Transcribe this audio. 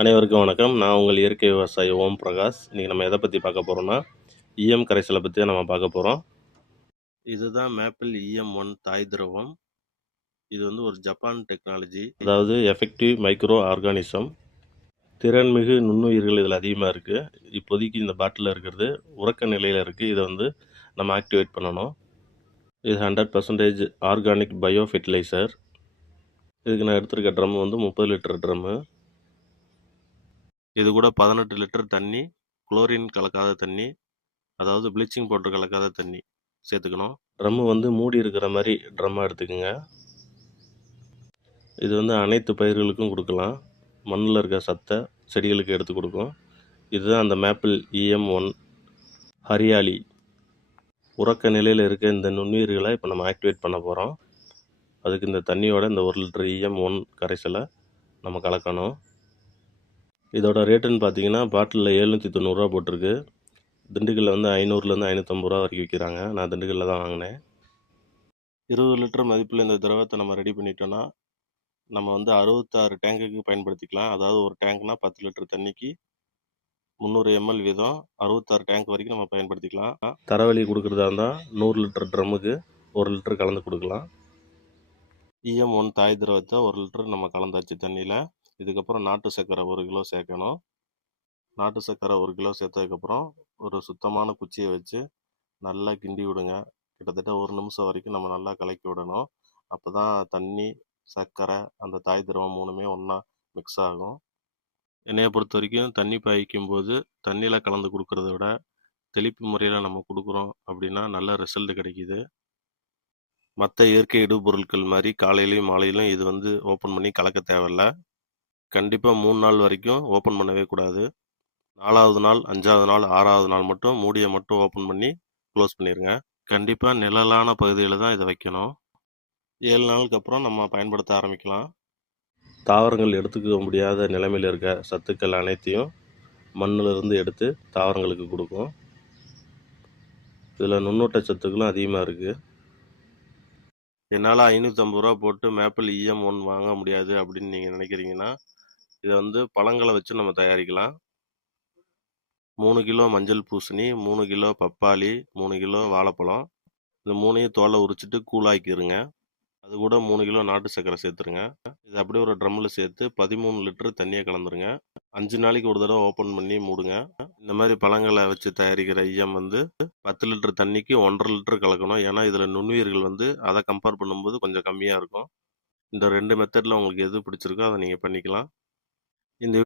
அனைவருக்கும் வணக்கம். நான் உங்கள் இயற்கை விவசாயி ஓம் பிரகாஷ். இன்றைக்கி நம்ம எதை பற்றி பார்க்க போகிறோம்னா, ஈயம் கரைசலை பற்றி நம்ம பார்க்க போகிறோம். இதுதான் மேப்பிள் EM1 தாய் திரவம். இது வந்து ஒரு ஜப்பான் டெக்னாலஜி, அதாவது எஃபெக்டிவ் மைக்ரோ ஆர்கானிசம். திறன்மிகு நுண்ணுயிர்கள் இதில் அதிகமாக இருக்குது. இப்போதைக்கு இந்த பாட்டிலில் இருக்கிறது உறக்க நிலையில் இருக்குது. இதை வந்து நம்ம ஆக்டிவேட் பண்ணணும். இது 100% ஆர்கானிக் பயோ ஃபெர்டிலைசர். இதுக்கு நான் எடுத்திருக்க ட்ரம் வந்து 30 லிட்டர் ட்ரம்மு. இது கூட 18 லிட்டர் தண்ணி, குளோரின் கலக்காத தண்ணி, அதாவது ப்ளீச்சிங் பவுடர் கலக்காத தண்ணி சேர்த்துக்கணும். ட்ரம்மு வந்து மூடி இருக்கிற மாதிரி ட்ரம்மாக எடுத்துக்கோங்க. இது வந்து அனைத்து பயிர்களுக்கும் கொடுக்கலாம். மண்ணில் இருக்க சத்தை செடிகளுக்கு எடுத்து கொடுக்கும். இதுதான் அந்த மேப்பிள் EM1 ஹரியாலி. உறக்க நிலையில் இருக்க இந்த நுண்ணுயிர்களை இப்போ நம்ம ஆக்டிவேட் பண்ண போகிறோம். அதுக்கு இந்த தண்ணியோட இந்த 1 லிட்டர் EM1 கரைசலை நம்ம கலக்கணும். இதோட ரேட்டுன்னு பார்த்தீங்கன்னா பாட்டிலில் 790 போட்டிருக்கு. திண்டுக்கல்லில் வந்து 500லேருந்து 550 வரைக்கும் விற்கிறாங்க. நான் திண்டுக்கல்லில் தான் வாங்கினேன். 20 லிட்டர் மதிப்பில் இந்த திரவத்தை நம்ம ரெடி பண்ணிட்டோன்னா நம்ம வந்து 66 டேங்குக்கு பயன்படுத்திக்கலாம். அதாவது ஒரு டேங்க்னா 10 லிட்டர் தண்ணிக்கு 300 ml வீதம் 66 டேங்க் வரைக்கும் நம்ம பயன்படுத்திக்கலாம். தரவழி கொடுக்குறதா இருந்தால் 100 லிட்டர் ட்ரம்முக்கு 1 லிட்டர் கலந்து கொடுக்கலாம். EM1 தாய் திரவத்தை 1 லிட்டர் நம்ம கலந்தாச்சு தண்ணியில். இதுக்கப்புறம் நாட்டு சர்க்கரை 1 கிலோ சேர்க்கணும். நாட்டு சர்க்கரை 1 கிலோ சேர்த்ததுக்கப்புறம் ஒரு சுத்தமான குச்சியை வச்சு நல்லா கிண்டி விடுங்க. கிட்டத்தட்ட 1 நிமிஷம் வரைக்கும் நம்ம நல்லா கலக்கி விடணும். அப்போ தான் தண்ணி, சர்க்கரை, அந்த தாய் திரவம் மூணுமே ஒன்றா மிக்ஸ் ஆகும். என்னையை பொறுத்த வரைக்கும் தண்ணி பாய்க்கும் போது தண்ணியில் கலந்து கொடுக்கறத விட தெளிப்பு முறையில் நம்ம கொடுக்குறோம் அப்படின்னா நல்ல ரிசல்ட் கிடைக்கிது. மற்ற இயற்கை இடுபொருட்கள் மாதிரி காலையிலையும் மாலையிலும் இது வந்து ஓப்பன் பண்ணி கலக்க தேவையில்லை. கண்டிப்பாக 3 நாள் வரைக்கும் ஓப்பன் பண்ணவே கூடாது. 4வது நாள், 5வது நாள், 6வது நாள் மட்டும் மூடியை மட்டும் ஓப்பன் பண்ணி க்ளோஸ் பண்ணிடுங்க. கண்டிப்பாக நிழலான பகுதியில் தான் இதை வைக்கணும். 7 நாளுக்கு அப்புறம் நம்ம பயன்படுத்த ஆரம்பிக்கலாம். தாவரங்கள் எடுத்துக்க முடியாத நிலைமையில் இருக்க சத்துக்கள் அனைத்தையும் மண்ணிலிருந்து எடுத்து தாவரங்களுக்கு கொடுக்கும். இதில் நுண்ணூட்ட சத்துக்களும் அதிகமாக இருக்குது. என்னால் 550 போட்டு மேப்பிள் EM1 வாங்க முடியாது அப்படின்னு நீங்கள் நினைக்கிறீங்கன்னா, இதை வந்து பழங்களை வச்சு நம்ம தயாரிக்கலாம். 3 கிலோ மஞ்சள் பூசணி, 3 கிலோ பப்பாளி, 3 கிலோ வாழைப்பழம், இந்த 3ஐயும் தோலை உரிச்சிட்டு கூழாக்கிடுங்க. அது கூட 3 கிலோ நாட்டு சர்க்கரை சேர்த்துருங்க. இது அப்படியே ஒரு ட்ரம்மில் சேர்த்து 13 லிட்டர் தண்ணியை கலந்துருங்க. 5 நாளைக்கு ஒரு தடவை ஓப்பன் பண்ணி மூடுங்க. இந்த மாதிரி பழங்களை வச்சு தயாரிக்கிற ஈயம் வந்து 10 லிட்டர் தண்ணிக்கு 1,5 லிட்டர் கலக்கணும். ஏன்னா இதில் நுண்ணுயிர்கள் வந்து அதை கம்பேர் பண்ணும்போது கொஞ்சம் கம்மியாக இருக்கும். இந்த 2 மெத்தடில் உங்களுக்கு எது பிடிச்சிருக்கோ அதை நீங்கள் பண்ணிக்கலாம். இந்த